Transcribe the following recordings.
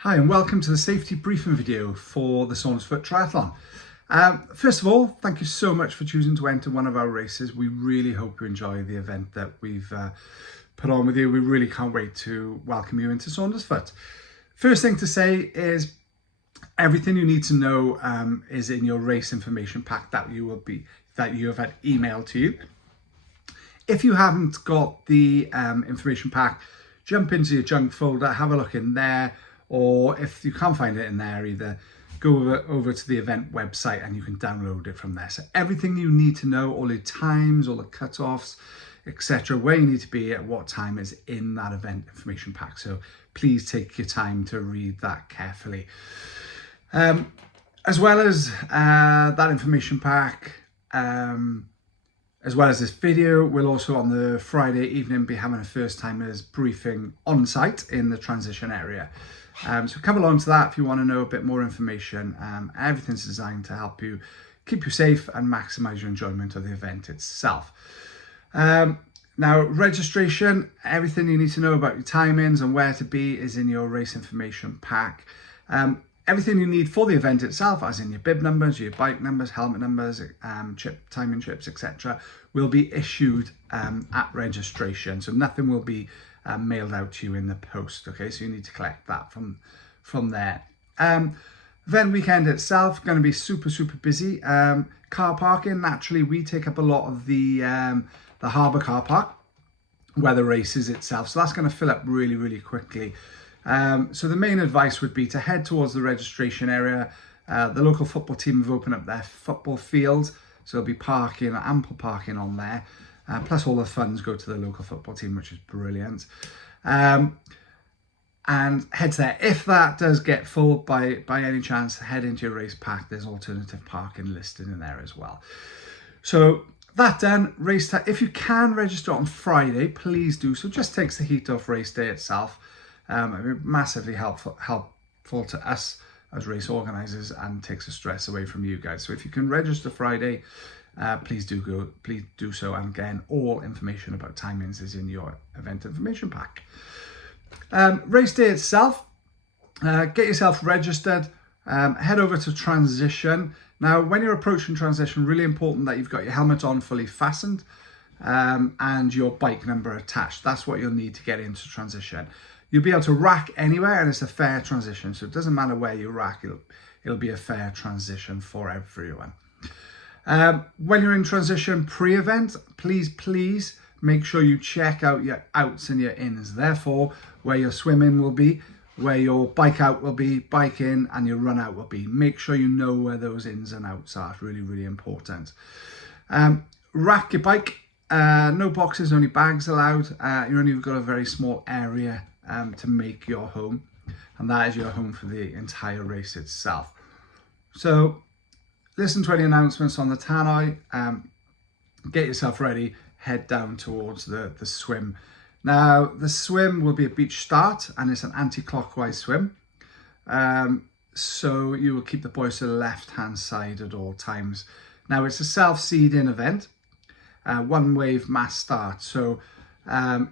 Hi and welcome to the safety briefing video for the Saundersfoot Triathlon. First of all, thank you so much for choosing to enter one of our races. We really hope you enjoy the event that we've put on with you. We really can't wait to welcome you into Saundersfoot. First thing to say is everything you need to know is in your race information pack that you have had emailed to you. If you haven't got the information pack, jump into your junk folder, have a look in there. Or if you can't find it in there either, go over to the event website and you can download it from there. So everything you need to know, all the times, all the cut-offs, etc., where you need to be at what time is in that event information pack. So please take your time to read that carefully. As well as that information pack, as well as this video, we'll also on the Friday evening be having a first timers briefing on site in the transition area. So come along to that if you want to know a bit more information. Everything's designed to help you keep you safe and maximize your enjoyment of the event itself. Now, registration, everything you need to know about your timings and where to be is in your race information pack. Everything you need for the event itself, as in your bib numbers, your bike numbers, helmet numbers, timing chips, etc., will be issued at registration. So nothing will be mailed out to you in the post. Okay, so you need to collect that from there. Event weekend itself going to be super busy. Car parking, naturally, we take up a lot of the harbour car park where the race is itself. So that's going to fill up really quickly. So the main advice would be to head towards the registration area. The local football team have opened up their football field, so there'll be parking, ample parking on there. Plus all the funds go to the local football team, which is brilliant. And head to there. If that does get full by any chance, head into your race pack. There's alternative parking listed in there as well. So that done, race time. If you can register on Friday, please do so. Just takes the heat off race day itself. Massively helpful to us as race organisers and takes the stress away from you guys. So if you can register Friday, please do so. And again, all information about timings is in your event information pack. Race day itself, get yourself registered, head over to transition. Now, when you're approaching transition, really important that you've got your helmet on fully fastened and your bike number attached. That's what you'll need to get into transition. You'll be able to rack anywhere and it's a fair transition. So it doesn't matter where you rack, it'll be a fair transition for everyone. When you're in transition pre-event, please make sure you check out your outs and your ins. Therefore, where your swim in will be, where your bike out will be, bike in, and your run out will be. Make sure you know where those ins and outs are. It's really important. Rack your bike. No boxes, only bags allowed. You only got a very small area to make your home, and that is your home for the entire race itself. So listen to any announcements on the tannoy, get yourself ready, head down towards the swim. Now the swim will be a beach start and it's an anti-clockwise swim, so you will keep the boys to the left hand side at all times. Now it's a self-seeding event, one wave mass start, so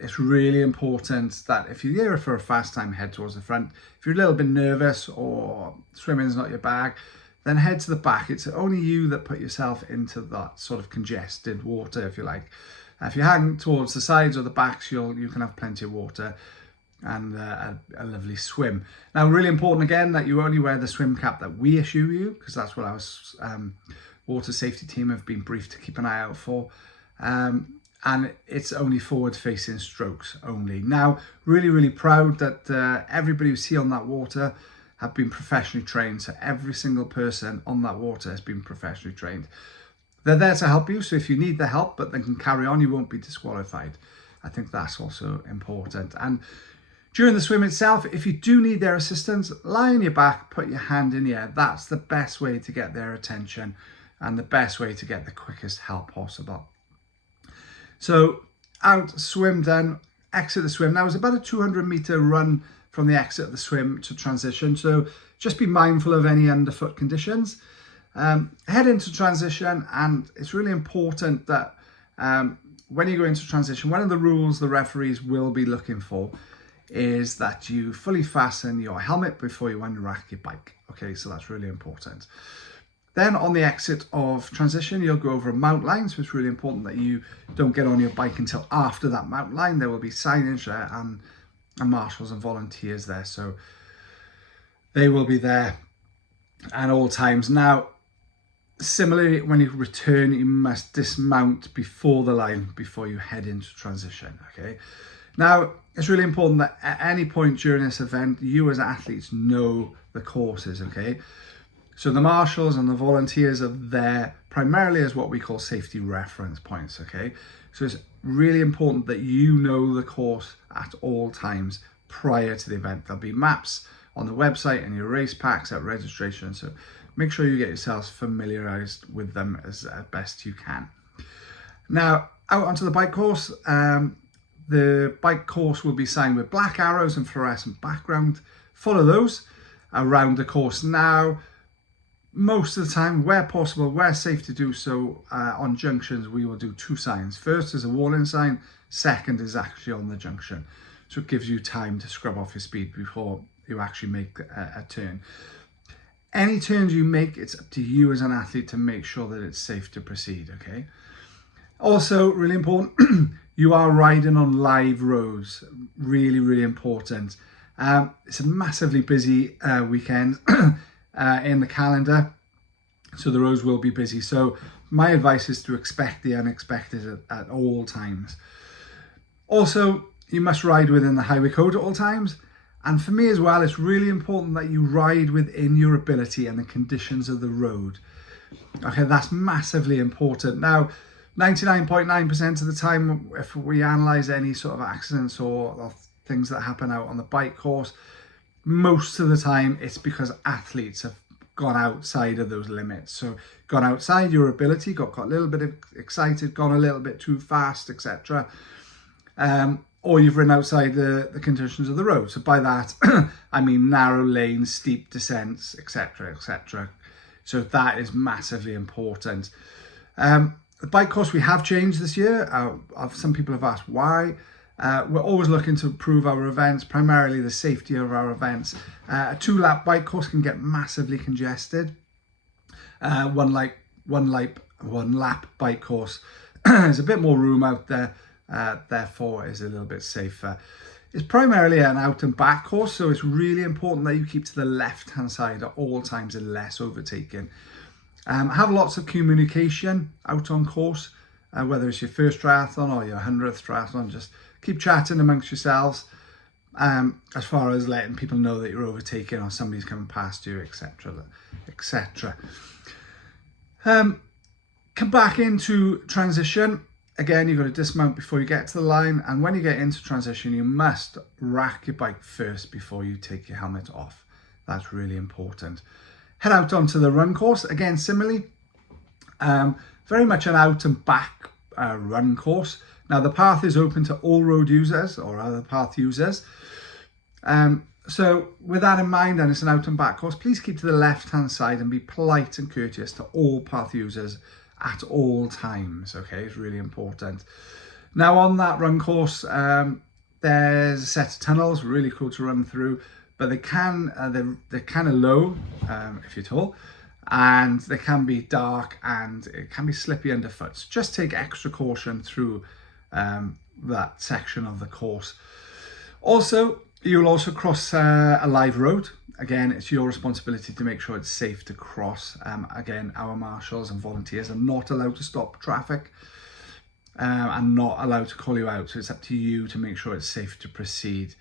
it's really important that if you're there for a fast time, head towards the front. If you're a little bit nervous or swimming is not your bag, then head to the back. It's only you that put yourself into that sort of congested water, if you like. If you hang towards the sides or the backs, you can have plenty of water and a lovely swim. Now, really important again that you only wear the swim cap that we issue you, because that's what our water safety team have been briefed to keep an eye out for. And it's only forward-facing strokes only. Now, really proud that everybody you see on that water have been professionally trained. So every single person on that water has been professionally trained. They're there to help you, so if you need the help, but they can carry on, you won't be disqualified. I think that's also important. And during the swim itself, if you do need their assistance, lie on your back, put your hand in the air. That's the best way to get their attention and the best way to get the quickest help possible. So out, swim done, exit the swim. Now it's about a 200-meter run from the exit of the swim to transition. So just be mindful of any underfoot conditions. Head into transition, and it's really important that when you go into transition, one of the rules the referees will be looking for is that you fully fasten your helmet before you unrack your bike. Okay, so that's really important. Then on the exit of transition, you'll go over a mount line. So it's really important that you don't get on your bike until after that mount line. There will be signage there and marshals and volunteers there. So they will be there at all times. Now, similarly, when you return, you must dismount before the line before you head into transition. Okay. Now, it's really important that at any point during this event, you as athletes know the courses. Okay. So the marshals and the volunteers are there primarily as what we call safety reference points, okay? So it's really important that you know the course at all times prior to the event. There'll be maps on the website and your race packs at registration, so make sure you get yourselves familiarized with them as best you can. Now, out onto the bike course. The bike course will be signed with black arrows and fluorescent background. Follow those around the course. Now, most of the time, where possible, where safe to do so, on junctions, we will do two signs. First is a warning sign, second is actually on the junction. So it gives you time to scrub off your speed before you actually make a turn. Any turns you make, it's up to you as an athlete to make sure that it's safe to proceed, okay? Also, really important, you are riding on live roads. Really, really important. It's a massively busy weekend. In the calendar, so the roads will be busy. So my advice is to expect the unexpected at all times. Also, you must ride within the highway code at all times. And for me as well, it's really important that you ride within your ability and the conditions of the road. Okay, that's massively important. Now, 99.9% of the time, if we analyze any sort of accidents or things that happen out on the bike course, most of the time it's because athletes have gone outside of those limits. So gone outside your ability, got a little bit excited, gone a little bit too fast, etc. Or you've ridden outside the conditions of the road. So by that, I mean narrow lanes, steep descents, etc., etc. So that is massively important. The bike course we have changed this year. Some people have asked why. We're always looking to improve our events, primarily the safety of our events. A 2-lap bike course can get massively congested. One lap bike course, there's a bit more room out there, therefore is a little bit safer. It's primarily an out and back course, so it's really important that you keep to the left hand side at all times and less overtaking. Have lots of communication out on course, whether it's your first triathlon or your 100th triathlon. Just keep chatting amongst yourselves, as far as letting people know that you're overtaking or somebody's coming past you, etc., etc. Come back into transition. Again, you've got to dismount before you get to the line, and when you get into transition, you must rack your bike first before you take your helmet off. That's really important. Head out onto the run course. Again, similarly, very much an out and back run course. Now, the path is open to all road users or other path users. So with that in mind, and it's an out and back course, please keep to the left hand side and be polite and courteous to all path users at all times. Okay, it's really important. Now, on that run course, there's a set of tunnels, really cool to run through, but they're kind of low if you're tall, and they can be dark and it can be slippy underfoot. So just take extra caution through that section of the course. Also, you'll also cross a live road. Again, it's your responsibility to make sure it's safe to cross. Again, our marshals and volunteers are not allowed to stop traffic and not allowed to call you out. So it's up to you to make sure it's safe to proceed.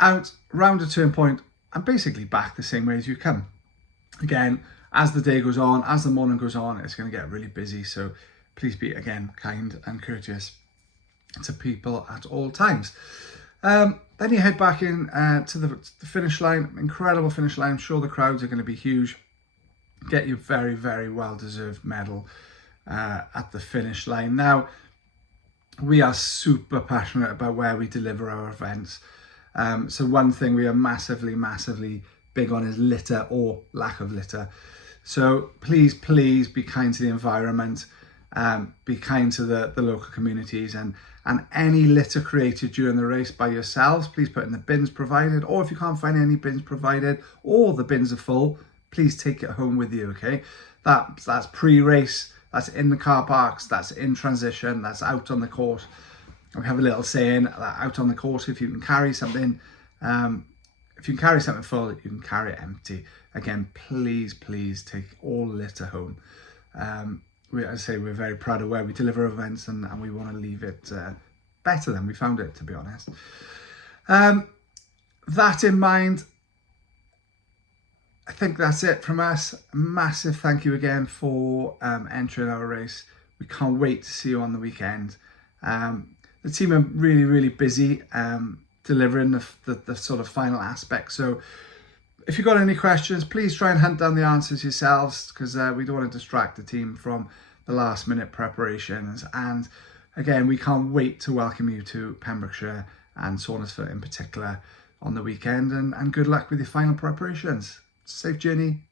Out, round a turn point, and basically back the same way as you come. Again, as the day goes on, as the morning goes on, it's going to get really busy. So please be, again, kind and courteous to people at all times. Then you head back in to the finish line. Incredible finish line. I'm sure the crowds are going to be huge. Get your very, very well-deserved medal at the finish line. Now, we are super passionate about where we deliver our events. So one thing we are massively, massively big on is litter or lack of litter. So please, please be kind to the environment. Be kind to the local communities and And any litter created during the race by yourselves, please put in the bins provided. Or if you can't find any bins provided or the bins are full, please take it home with you, okay? That's pre-race, that's in the car parks, that's in transition, that's out on the course. And we have a little saying that out on the course, if you can carry something, if you can carry something full, you can carry it empty. Again, please take all litter home. As I say, we're very proud of where we deliver events, and we want to leave it better than we found it, to be honest. That in mind, I think that's it from us. A massive thank you again for entering our race. We can't wait to see you on the weekend. The team are really busy delivering the sort of final aspect. So if you've got any questions, please try and hunt down the answers yourselves, because we don't want to distract the team from the last minute preparations. And again, we can't wait to welcome you to Pembrokeshire and Saundersfoot in particular on the weekend, and good luck with your final preparations. Safe journey.